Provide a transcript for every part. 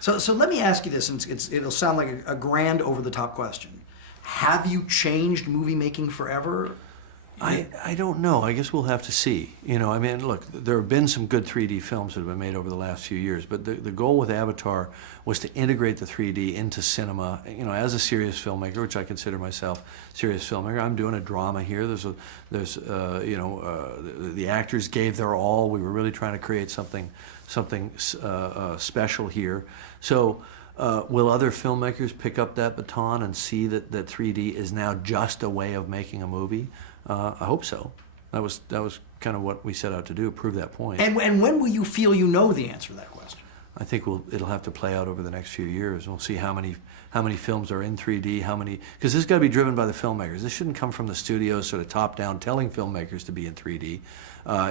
So let me ask you this, and it'll sound like a grand, over-the-top question. Have you changed movie making forever? I don't know. I guess we'll have to see. You know, I mean, look, there have been some good 3D films that have been made over the last few years, but the goal with Avatar was to integrate the 3D into cinema. You know, as a serious filmmaker, which I consider myself a serious filmmaker, I'm doing a drama here. The actors gave their all. We were really trying to create something special here. So. Will other filmmakers pick up that baton and see that 3D is now just a way of making a movie? I hope so. That was kind of what we set out to do, prove that point. And when will you feel you know the answer to that question? I think it'll have to play out over the next few years. We'll see how many films are in 3D, because this has got to be driven by the filmmakers. This shouldn't come from the studios sort of top-down telling filmmakers to be in 3D.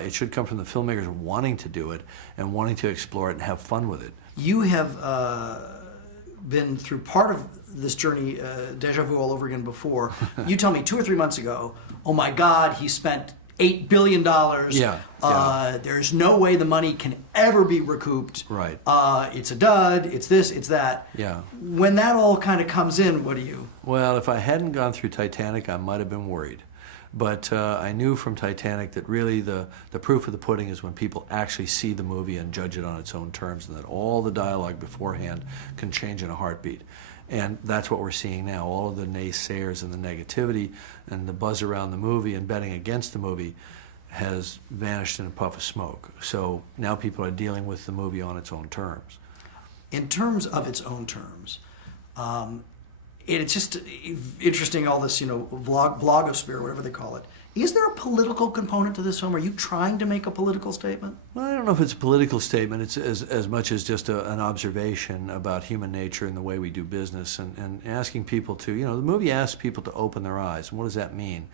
It should come from the filmmakers wanting to do it and wanting to explore it and have fun with it. You have been through part of this journey, deja vu all over again before. You tell me 2 or 3 months ago, oh my God, he spent $8 billion. There's no way the money can ever be recouped. Right. It's a dud, it's this, it's that. Yeah. When that all kind of comes in, what do you? Well, if I hadn't gone through Titanic, I might have been worried. But I knew from Titanic that really the proof of the pudding is when people actually see the movie and judge it on its own terms, and that all the dialogue beforehand can change in a heartbeat. And that's what we're seeing now. All of the naysayers and the negativity and the buzz around the movie and betting against the movie has vanished in a puff of smoke. So now people are dealing with the movie on its own terms. In terms of its own terms, it's just interesting, all this, vlogosphere, whatever they call it. Is there a political component to this film? Are you trying to make a political statement? Well, I don't know if it's a political statement. It's as much as just an observation about human nature and the way we do business, and asking people to, the movie asks people to open their eyes. And what does that mean?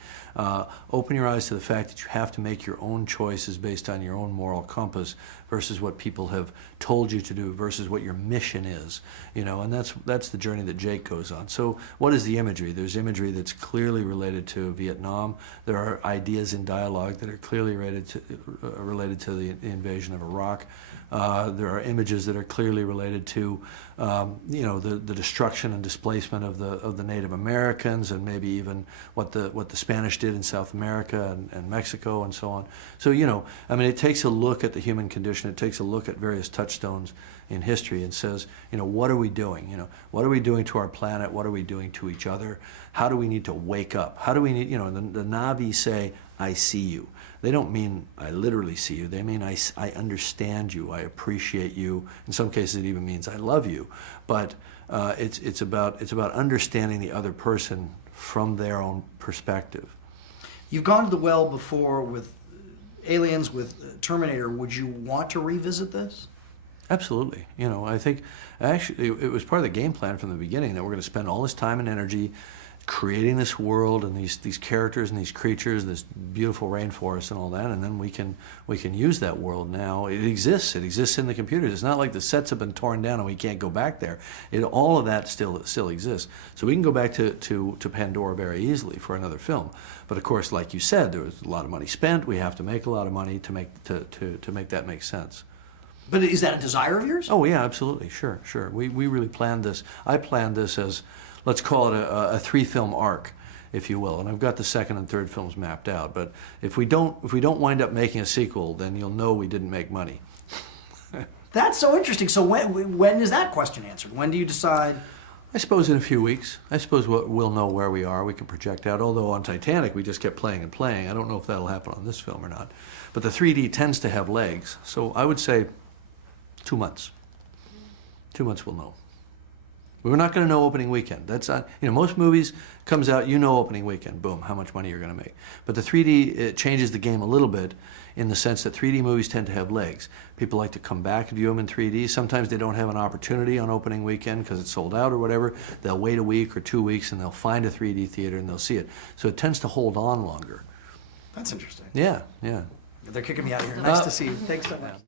Open your eyes to the fact that you have to make your own choices based on your own moral compass versus what people have told you to do versus what your mission is. And that's the journey that Jake goes on. So what is the imagery? There's imagery that's clearly related to Vietnam. There are ideas in dialogue that are clearly related to the invasion of Iraq. There are images that are clearly related to, the destruction and displacement of the Native Americans, and maybe even what the Spanish did in South America and Mexico and so on. So it takes a look at the human condition. It takes a look at various touchstones in history and says, what are we doing? What are we doing to our planet? What are we doing to each other? How do we need to wake up? How do we need, the Na'vi say, I see you. They don't mean I literally see you. They mean I understand you. I appreciate you. In some cases, it even means I love you. But it's about understanding the other person from their own perspective. You've gone to the well before with Aliens, with Terminator. Would you want to revisit this? Absolutely. I think actually it was part of the game plan from the beginning that we're going to spend all this time and energy creating this world and these characters and these creatures, this beautiful rainforest and all that, and then we can use that world now. It exists in the computers. It's not like the sets have been torn down and we can't go back there. All of that still exists. So we can go back to Pandora very easily for another film. But of course, like you said, there was a lot of money spent. We have to make a lot of money to make that make sense. But is that a desire of yours? Oh yeah, absolutely, sure. We really planned this. I planned this as, let's call it a 3-film arc, if you will. And I've got the second and third films mapped out. But if we don't wind up making a sequel, then you'll know we didn't make money. That's so interesting. So when is that question answered? When do you decide? I suppose in a few weeks. I suppose we'll know where we are. We can project out. Although on Titanic we just kept playing and playing. I don't know if that'll happen on this film or not. But the 3D tends to have legs. So I would say 2 months. 2 months we'll know. We're not going to know opening weekend. That's not, most movies comes out, opening weekend, boom, how much money you're going to make. But the 3D, it changes the game a little bit in the sense that 3D movies tend to have legs. People like to come back and view them in 3D. Sometimes they don't have an opportunity on opening weekend because it's sold out or whatever. They'll wait a week or 2 weeks and they'll find a 3D theater and they'll see it. So it tends to hold on longer. That's interesting. Yeah. They're kicking me out of here. Nice to see you. Thanks so much.